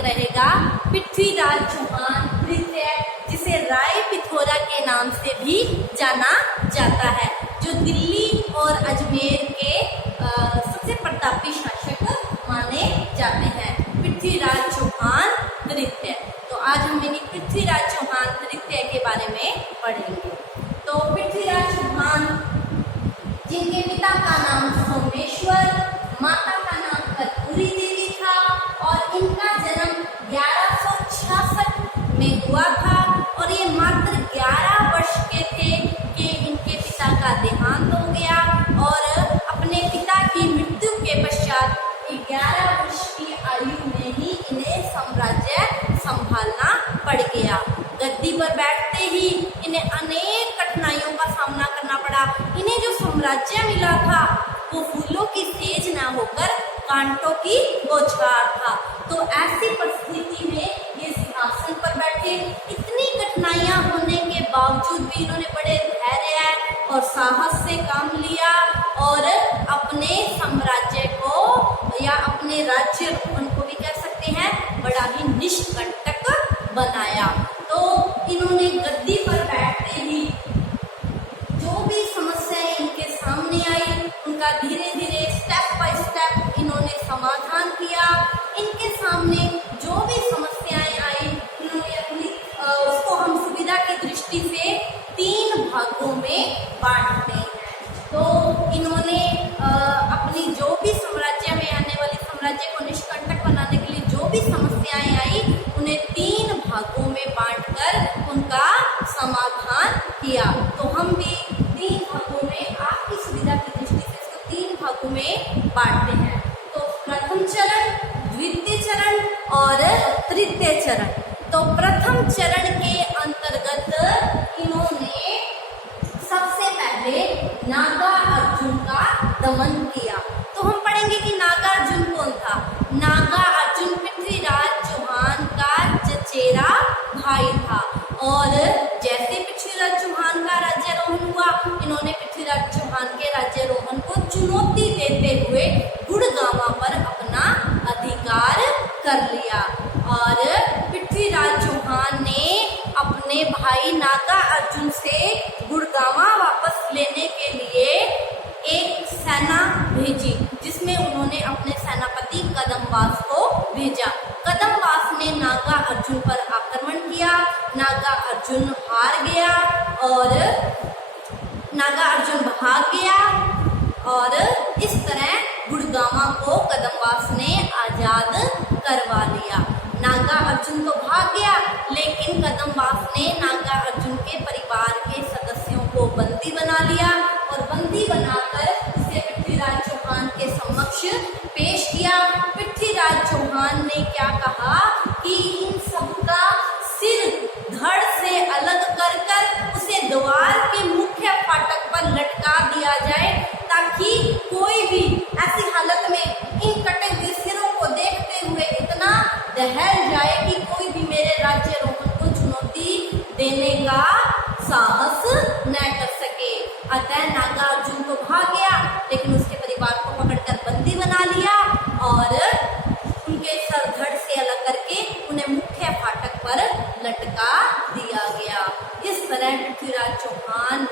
Topic रहेगा पृथ्वीराज चौहान नृत्य, जिसे राय पिथौरा के नाम से भी जाना जाता है, जो दिल्ली और अजमेर के सबसे प्रतापी शासक माने जाते हैं। पृथ्वीराज चौहान नृत्य, तो आज हम इन्हीं पृथ्वीराज चौहान नृत्य के बारे में पढ़ेंगे। तो पृथ्वीराज चौहान, जिनके पिता का नाम सोमेश्वर, माता का नाम कर्पूरी देवी था और इनका जन्म 1166 में हुआ था और ये मात्र 11 वर्ष के थे कि इनके पिता का देहांत हो गया और अपने पिता की मृत्यु के पश्चात 11 वर्ष की आयु में ही इन्हें साम्राज्य संभालना पड़ गया। गद्दी पर बैठते ही इन्हें अनेक कठिनाइयों का सामना करना पड़ा। इन्हें जो साम्राज्य मिला था वो फूलों की सेज न होकर कांटों की बौछार था। तो ऐसी परिस्थिति में ये सिंहासन पर बैठे। इतनी कठिनाइयां होने के बावजूद भी इन्होंने बड़े धैर्य और साहस से काम लिया और अपने साम्राज्य को या अपने राज्य उनको भी कह सकते हैं बड़ा ही निष्कंटक बनाया। तो इन्होंने गद्दी पर बैठते ही जो भी समस्याएं इनके सामने आई उनका धीरे धीरे स्टेप बाय स्टेप इन्होंने समाधान किया। इनके सामने जो भी समस्याएं आई इन्होंने अपनी उसको हम सुविधा की दृष्टि से 3 भागों में बांटते हैं। तो इन्होंने अपनी जो भी साम्राज्य में आने वाली साम्राज्य को निष्कंटक बनाने के लिए जो भी समस्याएं आई उन्हें 3 भागों में बांटकर उनका समाधान किया। तो हम भी 3 भागों में आपकी सुविधा की दृष्टि से इसको 3 भागों में बांटते हैं। तो प्रथम चरण, द्वितीय चरण और तृतीय चरण। तो प्रथम चरण के अंतर्गत इन्होंने सबसे पहले नागार्जुन का दमन किया। तो हम पढ़ेंगे कि नागार्जुन कौन था। नागार्जुन पृथ्वीराज चौहान का चचेरा भाई था और जैसे पृथ्वीराज चौहान का राज्यारोहण हुआ इन्होंने पृथ्वीराज चौहान के राज्यारोहण को चुनौती देते हुए गुड़गांवा पर अपना अधिकार कर लिया और पृथ्वीराज चौहान ने अपने भाई नागार्जुन से गुड़गांवा वापस लेने के लिए एक सेना भेजी, जिसमें उन्होंने अपने सेनापति कदम्बास को भेजा। कदम्बास ने नागार्जुन पर आक्रमण किया। नागार्जुन हार गया और नागार्जुन भाग गया और इस तरह गुड़गांवा को कदम्बास ने आजाद करवा लिया। नागार्जुन तो भाग गया लेकिन कदम्बास ने नागार्जुन के परिवार के सदस्यों को बंदी बना लिया और बंदी बनाकर उसे पृथ्वीराज चौहान के समक्ष पेश किया। पृथ्वीराज चौहान ने क्या कहा कि इन सबका सिर धड़ से अलग कर कर उसे द्वार के मुख्य फाटक पर लटका दिया जाए ताकि कोई भी ऐसी हालत में इन कटे हुए सिरों को देखते हुए इतना दहल जाए कि कोई भी मेरे राज्यारोहण को चुनौती देने का साहस न कर सके। अतः नागार्जुन तो भाग गया लेकिन उसके परिवार को पकड़कर बंदी बना लिया और उनके सर धड़ से अलग करके उन्हें मुख्य फाटक पर लटका दिया गया। इस तरह पृथ्वीराज चौहान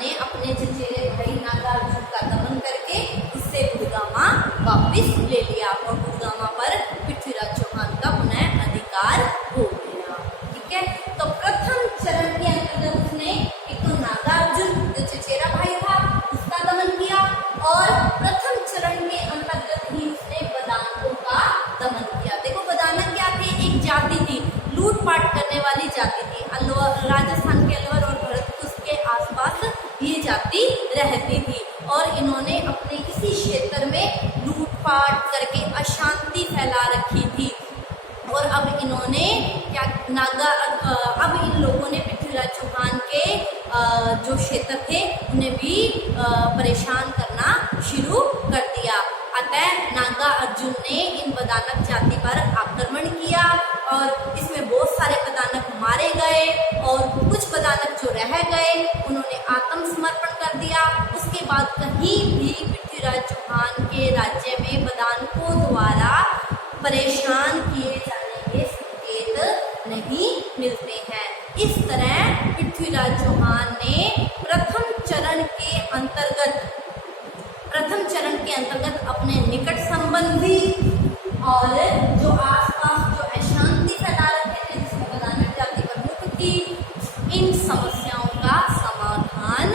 ने अपने चचेरे भाई नागार्जुन का दमन करके उससे गुड़गांवा वापस ले लिया और गुड़गांवा पर पृथ्वीराज चौहान का पुनः अधिकार हो गया। ठीक है, तो प्रथम चरण के अंतर्गत उसने एक तो नागार्जुन जो चचेरा भाई था उसका दमन किया और प्रथम चरण के अंतर्गत ही उसने बदानकों का दमन किया। देखो बदानक क्या थे, एक जाति थी, लूटपाट करने वाली जाति थी। राजस्थान के अलवर और भरतपुर के आसपास ये जाति रहती थी और इन्होंने अपने इसी क्षेत्र में लूटपाट करके अशांति फैला रखी थी। और अब इन्होंने क्या अब इन लोगों ने पृथ्वीराज चौहान के जो क्षेत्र थे उन्हें भी परेशान करना शुरू कर दिया। अतः नागार्जुन ने इन बदानक जाति पर आक्रमण किया और इसमें बहुत सारे बदानक मारे गए और कुछ बदानक जो रह गए उन्होंने आत्मसमर्पण कर दिया। उसके बाद कहीं भी पृथ्वीराज चौहान के राज्य में बदानकों द्वारा परेशान किए जाने के संकेत नहीं मिलते हैं। इस तरह पृथ्वीराज चौहान ने प्रथम चरण के अंतर्गत अपने निकट संबंधी और जो आसपास जो अशांति फैला रखे थे, जिसमें बदानक जाति प्रमुख थी, इन समस्याओं का समाधान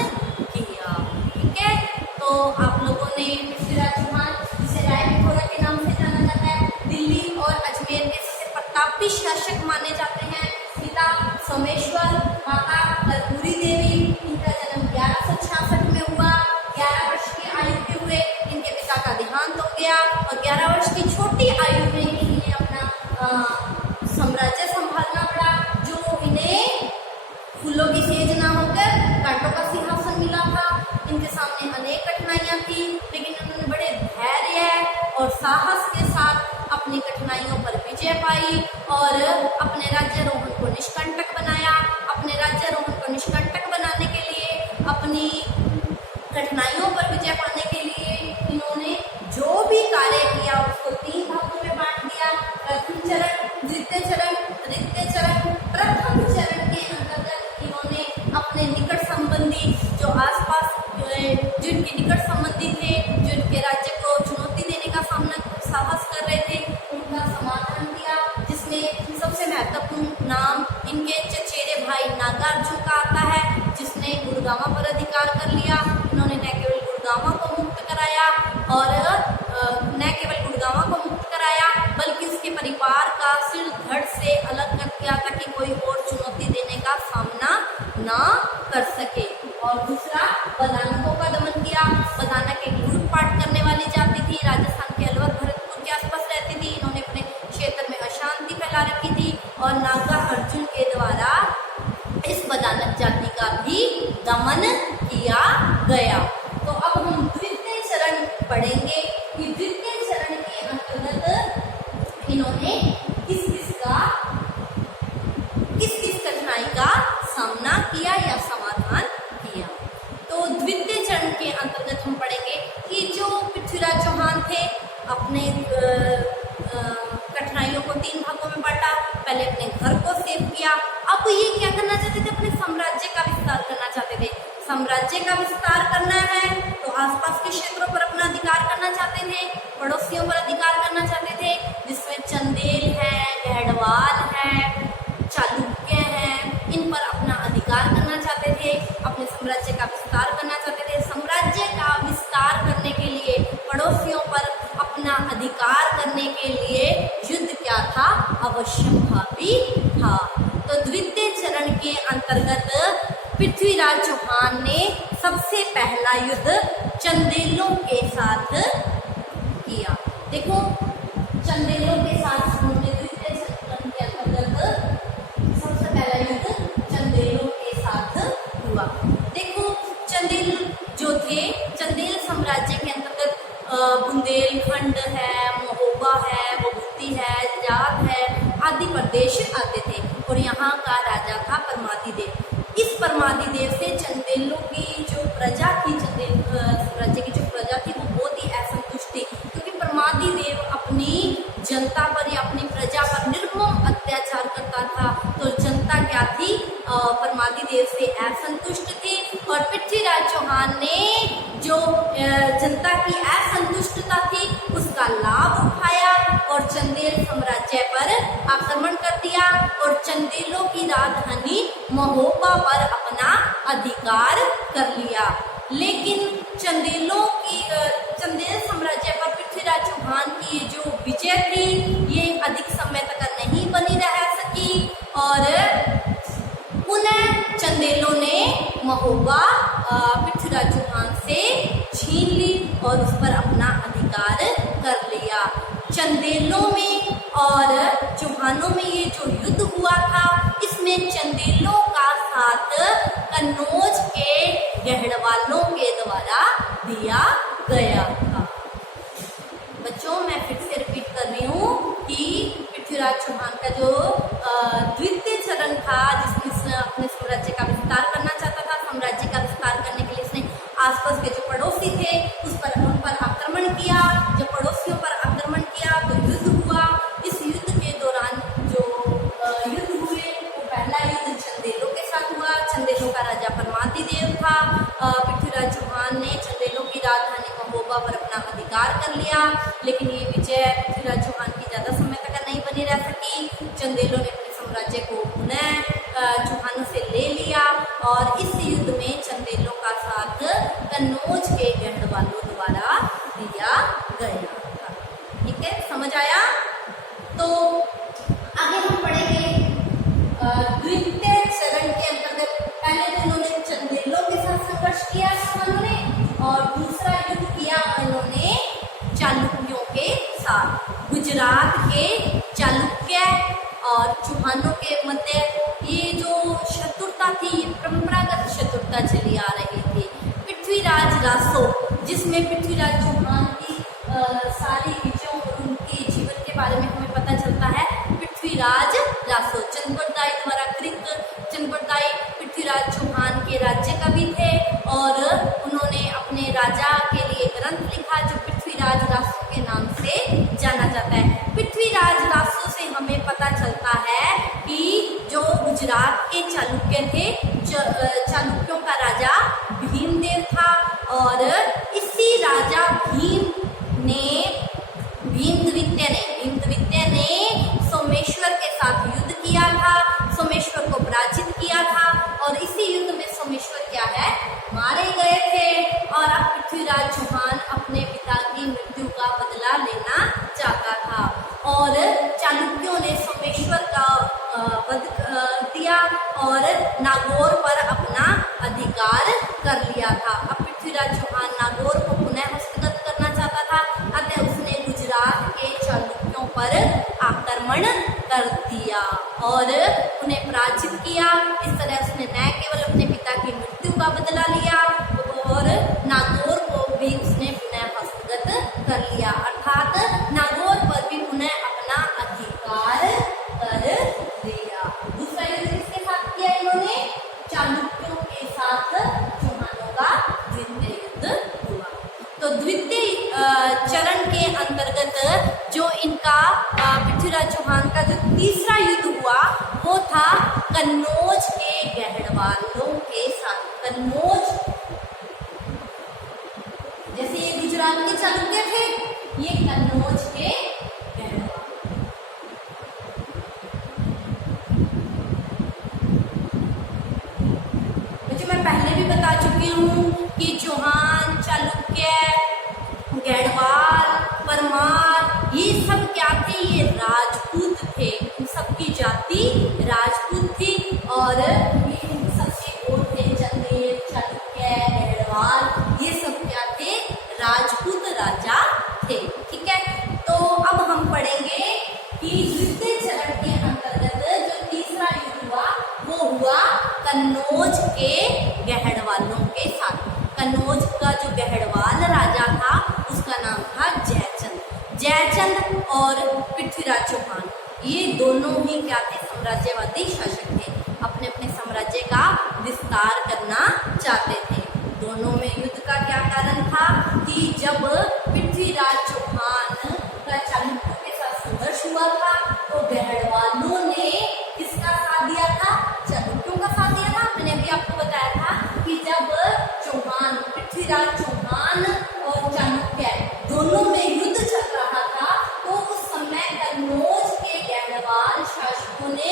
किया। ठीक है, तो आप लोगों ने पृथ्वीराज चौहान, जिसे राय पिथौरा के नाम से जाना जाता है, दिल्ली और अजमेर के सबसे प्रतापी शासक माने जाते हैं। पिता सोमेश्वर, माता कर्पूरी देवी। इनका जन्म 1166 में हुआ। 11 वर्ष की आयु के हुए इनके पिता का देहांत हो गया और 11 वर्ष की छोटी आयु में इन्हें अपना साम्राज्य संभालना पड़ा, जो इन्हें फूलों की सेज ना होकर कांटों का सिंहासन मिला था। इनके सामने अनेक कठिनाइयां थी, लेकिन उन्होंने बड़े धैर्य और साहस के साथ अपनी कठिनाइयों पर विजय पाई और अपने राज्यारोहण को निष्कंटक बनाया। अपने राज्यारोहण को निष्कंटक बनाने के लिए, अपनी कठिनाइयों पर विजय पाने के लिए इन्होंने जो भी कार्य किया उसको 3 भागों में बांट दिया। प्रथम चरण, द्वितीय चरण, तृतीय चरण। प्रथम चरण के अंतर्गत इन्होंने अपने निकट संबंधी, जो आसपास जिनके निकट संबंधी थे, जो इनके राज्य को चुनौती देने का साहस कर रहे थे, उनका समाधान किया। जिसमें सबसे महत्वपूर्ण नाम इनके चचेरे भाई नागार्जुन का आता है, जिसने गुड़गांव पर अधिकार कर लिया। इन्होंने न केवल गुड़गांव को मुक्त कराया और न केवल गुड़गांव को मुक्त कराया, बल्कि उसके परिवार का सिर धड़ से अलग कर दिया ताकि कोई और चुनौती देने का सामना ना कर सके। और दूसरा, बदानकों का दमन किया। बदानक एक लूटपाट करने वाली जाति थी, राजस्थान के अलवर, भरतपुर के आसपास रहती थी। इन्होंने अपने क्षेत्र में अशांति फैला रखी थी और नागार्जुन के द्वारा इस बदानक जाति का भी दमन किया गया। तो अब हम द्वितीय चरण पढ़ेंगे कि द्वितीय चरण के अंतर्गत इन्होंने किस किस कठिनाई का सामना किया या समाधान किया। तो द्वितीय चरण के अंतर्गत हम पढ़ेंगे कि जो पृथ्वीराज चौहान थे, अपने कठिनाइयों को 3 भागों में बांटा। पहले अपने घर को सेव किया, अब ये क्या करना चाहते थे, अपने साम्राज्य का विस्तार करना चाहते थे। साम्राज्य का विस्तार करना है तो आसपास के क्षेत्रों पर अपना अधिकार करना चाहते थे, पड़ोसियों पर अधिकार करना चाहते थे, जिसमें चंदेल है, गढ़वाल है, चालुक्य हैं, इन पर अपना अधिकार करना चाहते थे, अपने साम्राज्य का विस्तार करना चाहते थे। साम्राज्य का विस्तार करने के लिए, पड़ोसियों पर अपना अधिकार करने के लिए युद्ध क्या था, अवश्यंभावी था। तो द्वितीय चरण के अंतर्गत पृथ्वीराज चौहान ने सबसे पहला युद्ध चंदेलों के साथ किया। देखो, चंदेलों के साथ उन्होंने द्वितीय चरण के अंतर्गत सबसे पहला युद्ध चंदेलों के साथ हुआ। देखो, चंदेल जो थे, चंदेल साम्राज्य के अंतर्गत बुंदेलखंड है, महोबा है, बभूति है, जाट है आदि प्रदेश आते थे और यहाँ का राजा था परमादिदेव। इस परमादिदेव से चंदेलों की जो प्रजा थी, चंदेल साम्राज्य की जो प्रजा थी, वो बहुत ही असंतुष्ट थी, क्योंकि परमादिदेव अपनी जनता पर या अपनी प्रजा पर निर्मम अत्याचार करता था। तो जनता क्या थी, परमादिदेव से असंतुष्ट थी और पृथ्वीराज चौहान ने जो जनता की असंतुष्टता थी उसका लाभ उठाया और चंदेल साम्राज्य पर आक्रमण कर दिया और चंदेलों की राजधानी महोबा पर अपना अधिकार कर लिया। लेकिन चंदेल साम्राज्य पर पृथ्वीराज चौहान की जो विजय थी, ये अधिक समय तक नहीं बनी रह सकी और पुनः चंदेलों ने महोबा पृथ्वीराज चौहान से छीन ली और उस पर अपना अधिकार कर लिया। चंदेलों में और चौहानों में ये जो युद्ध हुआ था, इसमें चंदेलों का साथ कन्नौज के गढ़वालों के द्वारा दिया गया था। बच्चों, मैं फिर से रिपीट कर रही हूँ कि पृथ्वीराज चौहान का जो द्वितीय चरण था, जिसमें उसने अपने साम्राज्य का विस्तार करना चाहता था, साम्राज्य का विस्तार करने के लिए उसने आसपास के जो पड़ोसी थे उन पर किया, लेकिन ये विजय पृथ्वीराज चौहान की ज़्यादा समय तक नहीं बनी रह सकी। चंदेलों ने अपने साम्राज्य को पुनः चौहानों से ले लिया और इस युद्ध में चंदेलों का साथ कन्नौज के गढ़वालों द्वारा दिया गया था। ठीक है, समझ आया? तो आगे हम पढ़ेंगे द्वितीय चरण के अंतर्गत। पहले तो इन्होंने चंदेलों के साथ संघर्ष किया चौहानों ने, और दूसरा युद्ध किया इन्होंने चालुक्यों के साथ। गुजरात के चालुक्य और चौहानों के मध्य ये जो शत्रुता थी, ये परंपरागत शत्रुता चली आ रही थी। पृथ्वीराज रासो, जिसमें पृथ्वीराज चौहान की सारी विजयों और उनके जीवन के बारे में हमें पता चलता है। पृथ्वीराज रासो चंद्रबरदाई द्वारा कृत। चंद्रबरदाई पृथ्वीराज चौहान के राज्य कवि थे और उन्होंने अपने राजा के लिए ग्रंथ लिखा जो पृथ्वीराज रासो के नाम से जाना जाता है। पृथ्वीराज रासो से हमें पता चलता है कि जो गुजरात के चालुक्य थे, चालुक्यों का राजा भीमदेव था, और इसी राजा भीमद्वितीय ने सोमेश्वर के साथ युद्ध किया था, सोमेश्वर को पराजित किया था, और इसी युद्ध में सोमेश्वर क्या है, मारे गए थे। और अब पृथ्वीराज चौहान अपने पिता की मृत्यु का बदला लेना चाहता था और चालुक्यों ने सोमेश्वर का वध दिया और नागौर पर अपना अधिकार कर लिया था। अब पृथ्वीराज चौहान नागौर को पुनः हस्तगत करना चाहता था, अतः उसने गुजरात के चालुक्यों पर आक्रमण कर दिया और उन्हें पराजित किया। इस तरह उसने न केवल अपने पिता की मृत्यु का बदला लिया और नागौर को भी उसने पुनः हस्तगत कर लिया, अर्थात नागौर पर भी पुनः अपना अधिकार कर लिया। दूसरा युद्ध किसके साथ किया इन्होंने? चालुक्यों के साथ चौहानों का द्वितीय युद्ध हुआ। तो द्वितीय चरण के अंतर्गत जो इनका पृथ्वीराज चौहान का जो तीसरा युद्ध हुआ वो था कन्नौज के गढ़वालों के साथ। कन्नौज, जैसे ये गुजरात के चालुक्य थे, ये कन्नौज के गढ़वाल। जो मैं पहले भी बता चुकी हूँ कि चौहान, चालुक्य, गढ़वाल, परमार, ये सब क्या थे? ये राजपूत थे। इन सबकी जाति राजपूत थी और ये सबसे और थे चंदेल, चालुक्य, गढ़वाल, ये सब क्या थे? राजपूत राजा थे। ठीक है, तो अब हम पढ़ेंगे कि द्वितीय चरण के अंतर्गत जो तीसरा युद्ध हुआ वो हुआ कन्नौज के गढ़वालों के साथ। कन्नौज का जो गढ़वाल राजा था उसका नाम था जयचंद। जयचंद और पृथ्वीराज चौहान ये दोनों ही क्या थे? साम्राज्यवादी शासक थे, अपने अपने साम्राज्य का विस्तार करना चाहते थे। दोनों में युद्ध का क्या कारण था कि जब पृथ्वीराज चौहान का चालुक्यों के साथ संघर्ष हुआ था तो गढ़वालों ने किसका साथ दिया था? चालुक्यों का साथ दिया था। मैंने अभी आपको बताया था कि जब चौहान, पृथ्वीराज चौहान और चालुक्य दोनों में युद्ध चल रहा था तो उस समय कन्नौज के गढ़वाल शासकों ने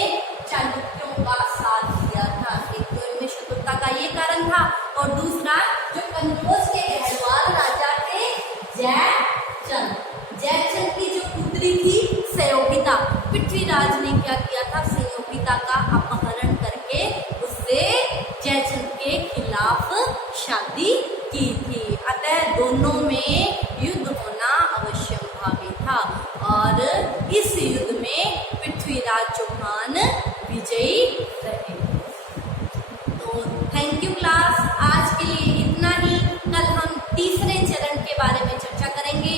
चालुक्यों का साथ दिया था। एक तो इनमें शत्रुता का ये कारण था और दूसरा जो कन्नौज के गढ़वाल राजा थे जयचंद, जयचंद की जो पुत्री थी सयोपिता, पृथ्वीराज ने क्या किया था? सयोपिता का अपहरण करके उससे जयचंद के खिलाफ शादी की थी। अतः दोनों में युद्ध होना अवश्यंभावी था और इस युद्ध में पृथ्वीराज चौहान विजयी रहे। तो थैंक यू क्लास, आज के लिए इतना ही। कल हम तीसरे चरण के बारे में चर्चा करेंगे।